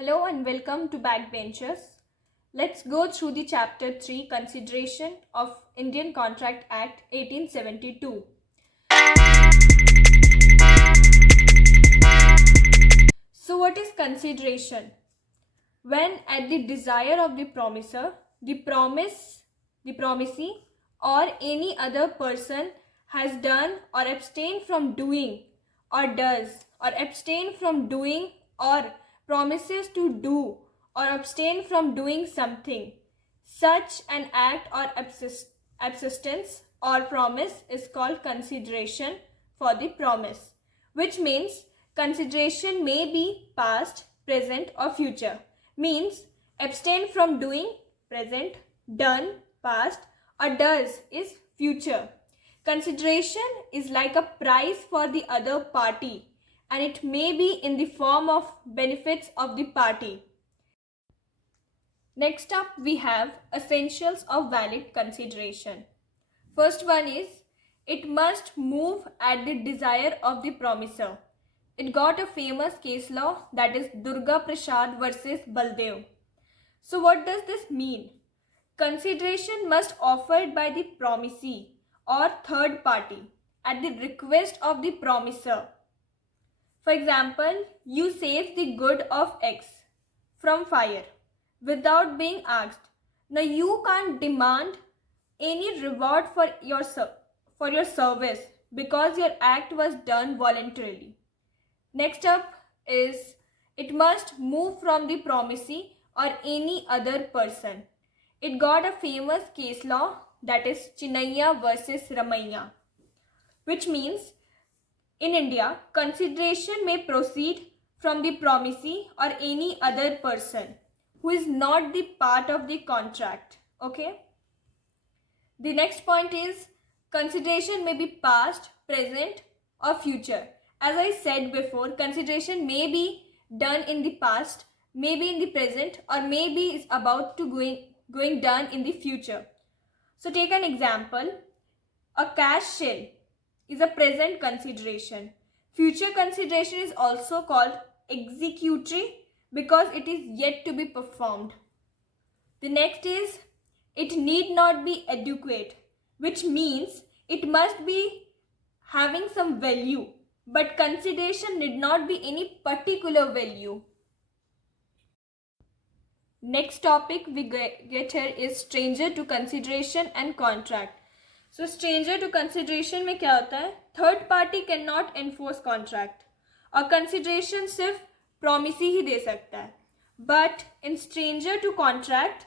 Hello and welcome to Backbenchers. Let's go through the Chapter 3 Consideration of Indian Contract Act 1872. So what is consideration? When at the desire of the promiser, the promisee or any other person has done or abstained from doing or does or abstain from doing or promises to do or abstain from doing something. Such an act or absistence or promise is called consideration for the promise, which means consideration may be past, present or future. Means abstain from doing, present, done, past, or does is future. Consideration is like a prize for the other party, and it may be in the form of benefits of the party. Next up, we have essentials of valid consideration. First one is, it must move at the desire of the promiser. It got a famous case law, that is Durga Prasad versus Baldev. So what does this mean? Consideration must offered by the promisee or third party at the request of the promiser. For example, you save the good of X from fire without being asked. Now you can't demand any reward for your service because your act was done voluntarily. Next up is, it must move from the promisee or any other person. It got a famous case law, that is Chinnaiya versus Ramaiya, which means in India, consideration may proceed from the promisee or any other person who is not the part of the contract. Okay. The next point is, consideration may be past, present or future. As I said before, consideration may be done in the past, maybe in the present, or maybe is about to going done in the future. So take an example. A cash shell is a present consideration. Future consideration is also called executory because it is yet to be performed. The next is, it need not be adequate, which means it must be having some value, but consideration need not be any particular value. Next topic we get here is stranger to consideration and contract. So stranger to consideration में क्या होता है? Third party cannot enforce contract और consideration सिर्फ promisee ही दे सकता है. But in stranger to contract,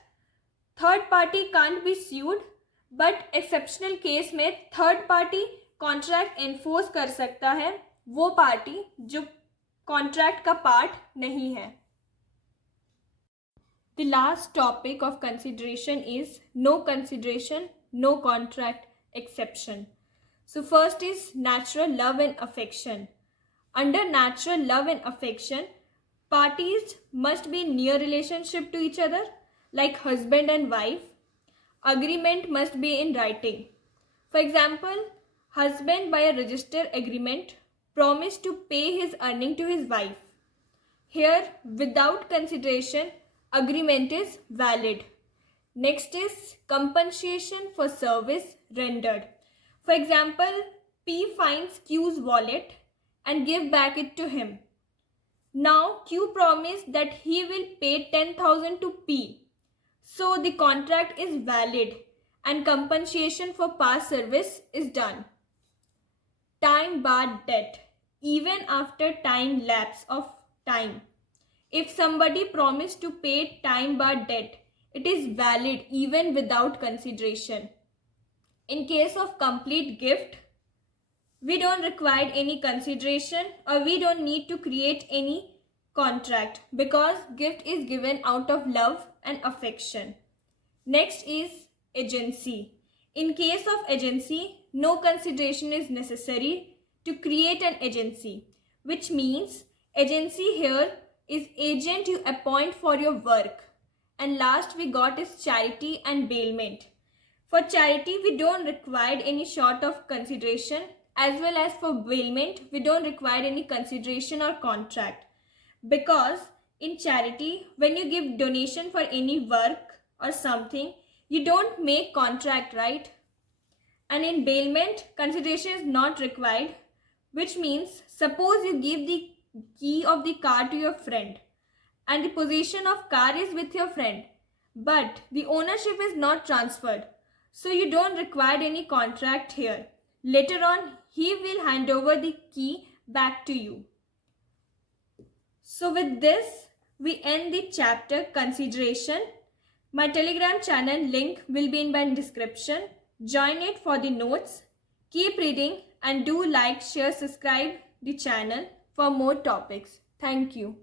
third party can't be sued, but exceptional case में third party contract enforce कर सकता है वो पार्टी जो contract का part नहीं है. The last topic of consideration is no consideration, no contract exception. So first is natural love and affection. Under natural love and affection, parties must be in near relationship to each other, like husband and wife. Agreement must be in writing. For example, husband by a registered agreement promised to pay his earning to his wife. Here, without consideration, agreement is valid. Next is compensation for service rendered. For example, P finds Q's wallet and give back it to him. Now Q promised that he will pay 10,000 to P. So the contract is valid and compensation for past service is done. Time barred debt. Even after time lapse of time, if somebody promised to pay time barred debt, it is valid even without consideration. In case of complete gift, we don't require any consideration or we don't need to create any contract because gift is given out of love and affection. Next is agency. In case of agency, no consideration is necessary to create an agency, which means agency here is agent you appoint for your work. And last we got is charity and bailment. For charity, we don't require any sort of consideration, as well as for bailment, we don't require any consideration or contract, because In charity, when you give donation for any work or something, you don't make contract, right? And in bailment, consideration is not required, which means suppose you give the key of the car to your friend and the possession of car is with your friend, but the ownership is not transferred. So you don't require any contract here. Later on, he will hand over the key back to you. So with this, we end the chapter consideration. My Telegram channel link will be in my description. Join it for the notes. Keep reading and do like, share, subscribe the channel for more topics. Thank you.